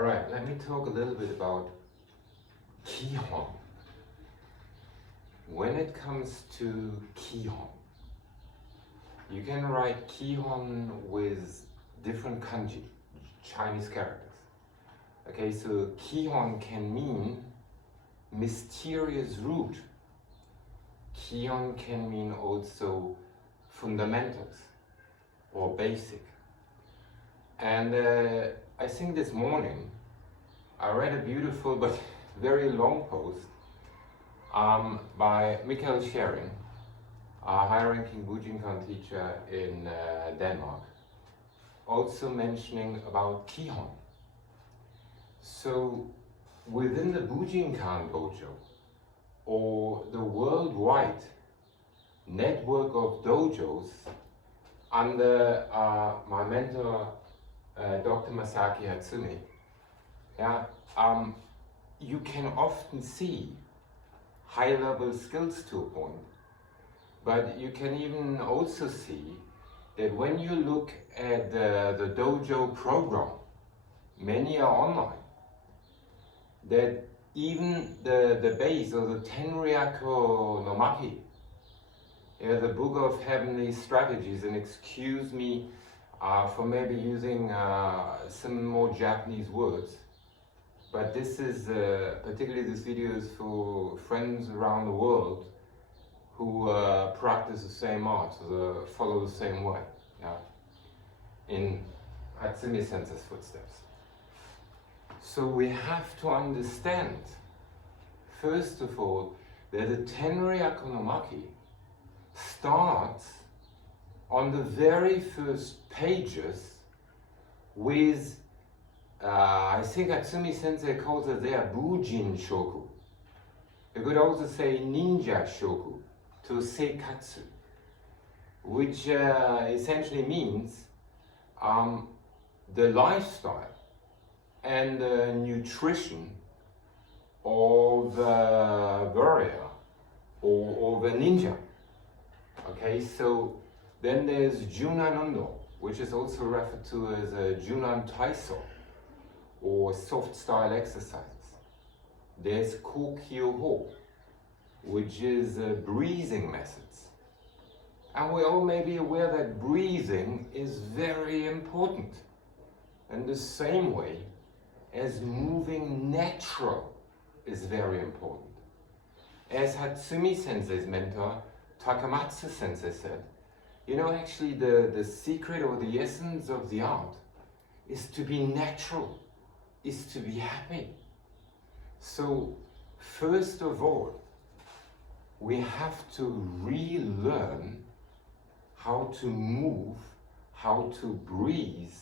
Alright, let me talk a little bit about Kihon. When it comes to Kihon, you can write Kihon with different kanji, Chinese characters. Okay, so Kihon can mean mysterious root. Kihon can mean also fundamentals or basic. And I think this morning I read a beautiful but very long post by Michael Schering, a high-ranking Bujinkan teacher in Denmark, also mentioning about Kihon. So within the Bujinkan dojo, or the worldwide network of dojos under my mentor Dr. Masaki Hatsumi, you can often see high-level skills to a point, but you can even also see that when you look at the dojo program, many are online, that even the base or the Tenryako no Maki, the Book of Heavenly Strategies, and excuse me for maybe using some more Japanese words, but this is, particularly this video is for friends around the world who practice the same art, follow the same way, in Hatsumi Sensei's footsteps. So we have to understand, first of all, that the Tenryako no Maki starts on the very first pages with, I think Hatsumi Sensei calls it there Bujin Shoku. You could also say Ninja Shoku to Seikatsu, which essentially means the lifestyle and the nutrition of the warrior or the ninja. Okay, so then there's Junan Undo, which is also referred to as Junan Taiso, or soft style exercises. There's Kokyo Ho, which is breathing methods. And we all may be aware that breathing is very important. In the same way as moving natural is very important. As Hatsumi Sensei's mentor, Takamatsu Sensei said, you know, actually the secret or the essence of the art is to be natural, is to be happy. So first of all, we have to relearn how to move, how to breathe,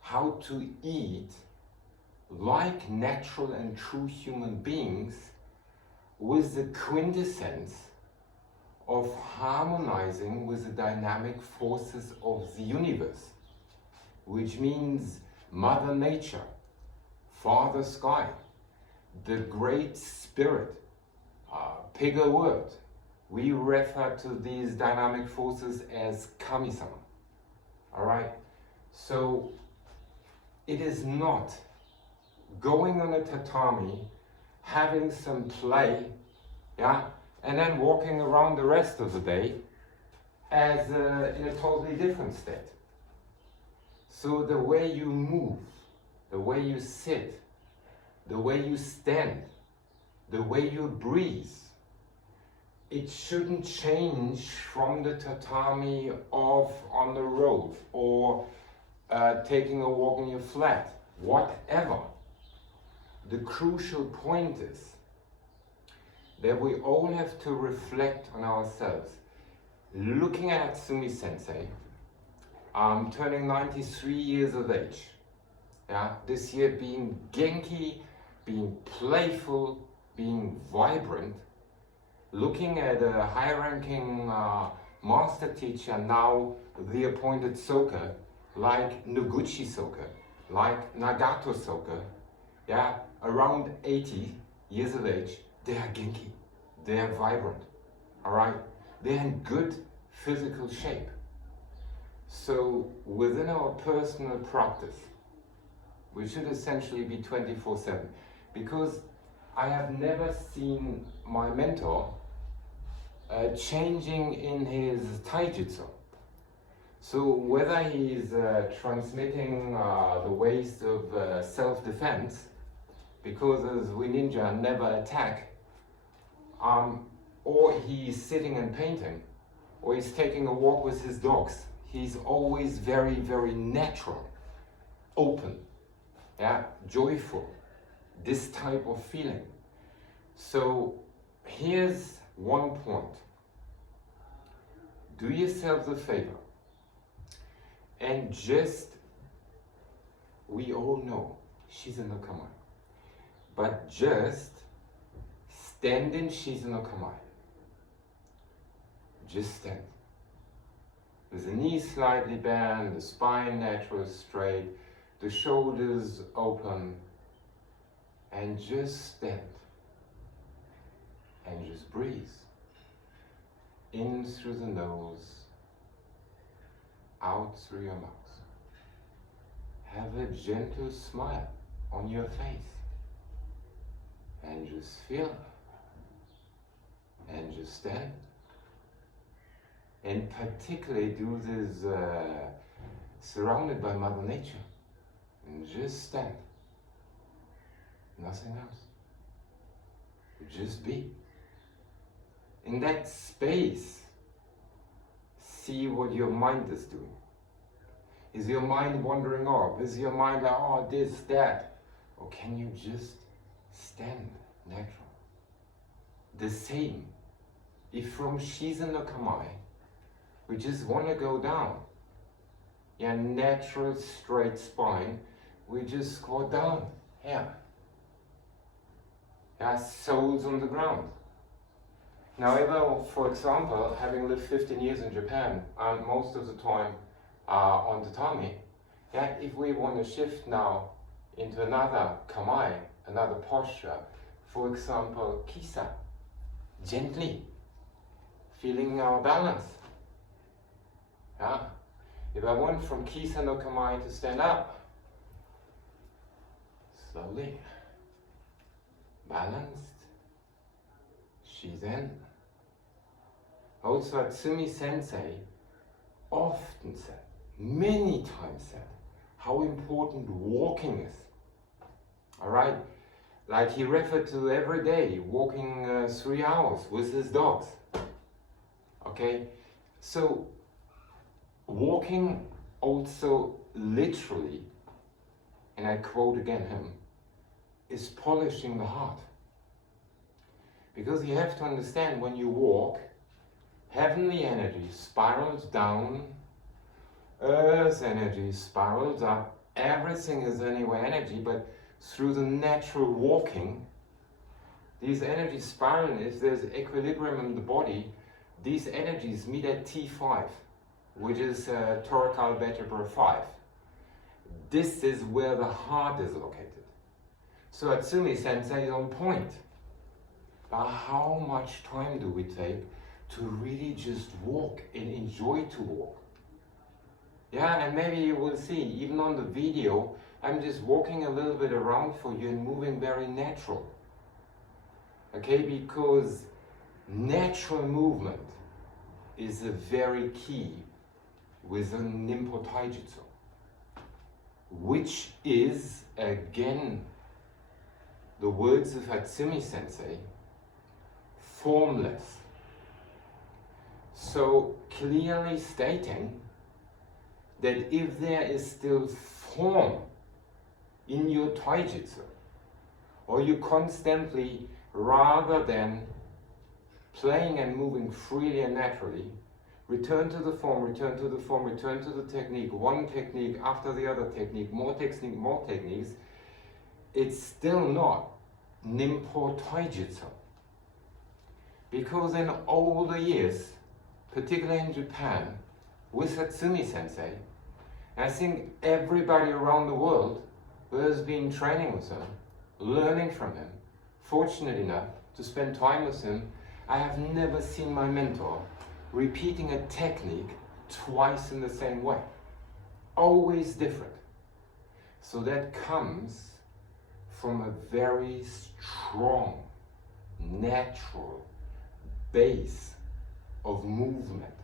how to eat like natural and true human beings, with the quintessence of harmonizing with the dynamic forces of the universe, which means Mother Nature, Father Sky, the Great Spirit, bigger word. We refer to these dynamic forces as Kami-sama. Alright? So it is not going on a tatami, having some play, and then walking around the rest of the day as in a totally different state. So the way you move, the way you sit, the way you stand, the way you breathe, it shouldn't change from the tatami off on the road or taking a walk in your flat, whatever. The crucial point is that we all have to reflect on ourselves. Looking at Hatsumi Sensei, turning 93 years of age, this year being genki, being playful, being vibrant, looking at a high-ranking master teacher, now the appointed Soka, like Noguchi Soka, like Nagato Soka, around 80 years of age, they are genki, they are vibrant, alright? They're in good physical shape. So within our personal practice, We should essentially be 24/7, because I have never seen my mentor changing in his taijutsu. So whether he's transmitting the ways of self-defense, because as we ninja never attack, or he's sitting and painting, or he's taking a walk with his dogs, he's always very, very natural, open, yeah, joyful, this type of feeling. So here's one point. Do yourselves a favor and just, we all know Shizen no Kamae, but just stand in Shizen no Kamae. Just stand. With the knees slightly bent, the spine naturally straight, the shoulders open, and just stand. And just breathe. In through the nose, out through your mouth. Have a gentle smile on your face. And just feel. And just stand. And particularly do this surrounded by Mother Nature. And just stand. Nothing else. Just be. In that space, see what your mind is doing. Is your mind wandering off? Is your mind like, oh, this, that? Or can you just stand natural? The same. If from Shizen no Kamae, we just want to go down, yeah, natural straight spine, we just go down, yeah. Yeah, soles on the ground. Now, even, for example, having lived 15 years in Japan, and most of the time on tatami, yeah, if we want to shift now into another kamae, another posture, for example, kisa, gently, feeling our balance. Yeah. If I want from kisa no kamae to stand up, slowly, balanced, Shizen. Also,初見Sensei often said, many times said, how important walking is. Alright? Like he referred to every day, walking 3 hours with his dogs. Okay? So, walking also literally, and I quote again him, is polishing the heart. Because you have to understand, when you walk, heavenly energy spirals down, earth energy spirals up, everything is anyway energy, but through the natural walking, these energies spiraling, if there's equilibrium in the body, these energies meet at T5, which is thoracal vertebra 5. This is where the heart is located. So初見Sensei is on point. But how much time do we take to really just walk and enjoy to walk? Yeah, and maybe you will see, even on the video, I'm just walking a little bit around for you and moving very natural. Okay, because natural movement is a very key within Ninpo Taijutsu, which is, again, the words of初見Sensei, formless. So clearly stating that if there is still form in your taijutsu, or you constantly, rather than playing and moving freely and naturally, return to the form, return to the form, return to the technique, one technique after the other technique, more techniques, it's still not Ninpo Taijutsu. Because in all the years, particularly in Japan, with初見Sensei, I think everybody around the world who has been training with him, learning from him, fortunate enough to spend time with him, I have never seen my mentor repeating a technique twice in the same way. Always different. So that comes from a very strong, natural base of movement.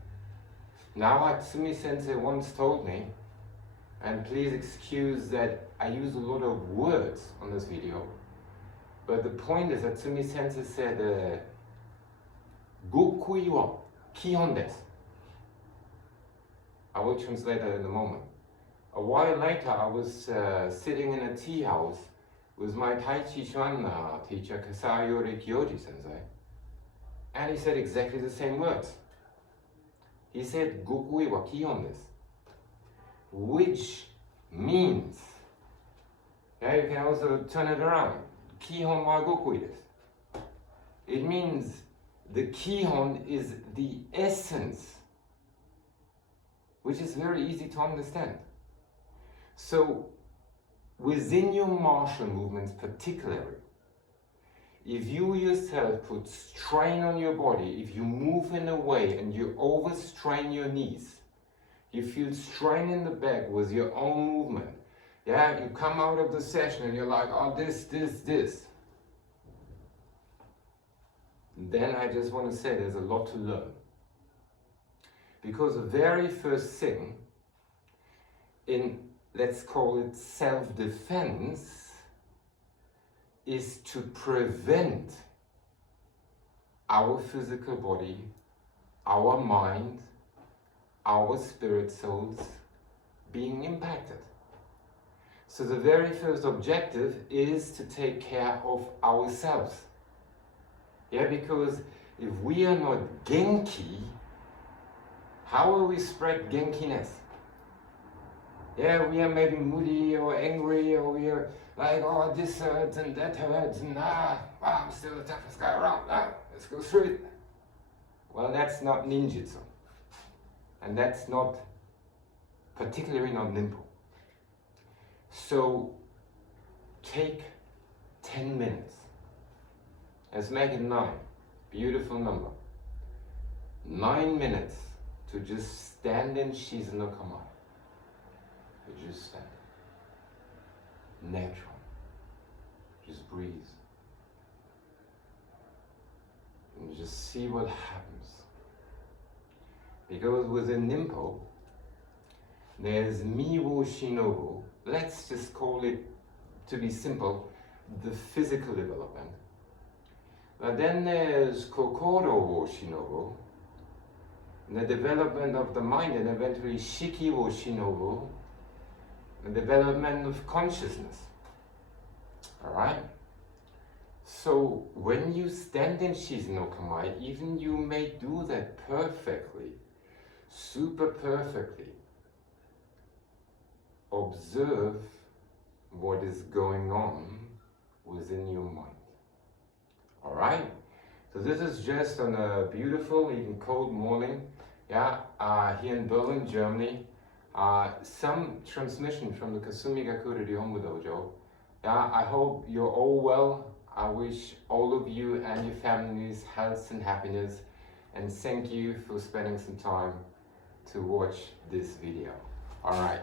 Now, Hatsumi Sensei once told me, and please excuse that I use a lot of words on this video, but the point is that Hatsumi Sensei said, Gokui wa kihon desu. I will translate that in a moment. A while later, I was sitting in a tea house with my Tai Chi Chuan teacher, Kasayori Kyoji Sensei, and he said exactly the same words. He said, Gokui wa kihon desu, which means, yeah, you can also turn it around. Kihon wa gokui desu. It means the kihon is the essence, which is very easy to understand. So, within your martial movements particularly, if you yourself put strain on your body, if you move in a way and you overstrain your knees, you feel strain in the back with your own movement, yeah, you come out of the session and you're like, oh, this. Then I just want to say there's a lot to learn. Because the very first thing in, let's call it self-defense, is to prevent our physical body, our mind, our spirit souls being impacted. So the very first objective is to take care of ourselves. Yeah, because if we are not genki, how will we spread genkiness? Yeah, we are maybe moody or angry, or we are like, oh, this hurts and that hurts, and I'm still the toughest guy around, let's go through it. Well, that's not ninjutsu. And that's not, particularly not nimpo. So, take 10 minutes. Let's make it 9. Beautiful number. 9 minutes to just stand in Shizen no Kamae. To just stand. Natural. Just breathe. And just see what happens. Because within Nimpo, there's Miwo Shinobu. Let's just call it, to be simple, the physical development. But then there's Kokoro wo Shinobu, the development of the mind, and eventually Shiki wo Shinobu, the development of consciousness. Alright? So when you stand in Shizen no Kamae, even you may do that perfectly, super perfectly. Observe what is going on within your mind. Alright? So this is just on a beautiful, even cold morning, yeah, here in Berlin, Germany. Some transmission from the Kasumi Gakure Ryombu Dojo. Yeah, I hope you're all well. I wish all of you and your families health and happiness, and thank you for spending some time to watch this video. Alright.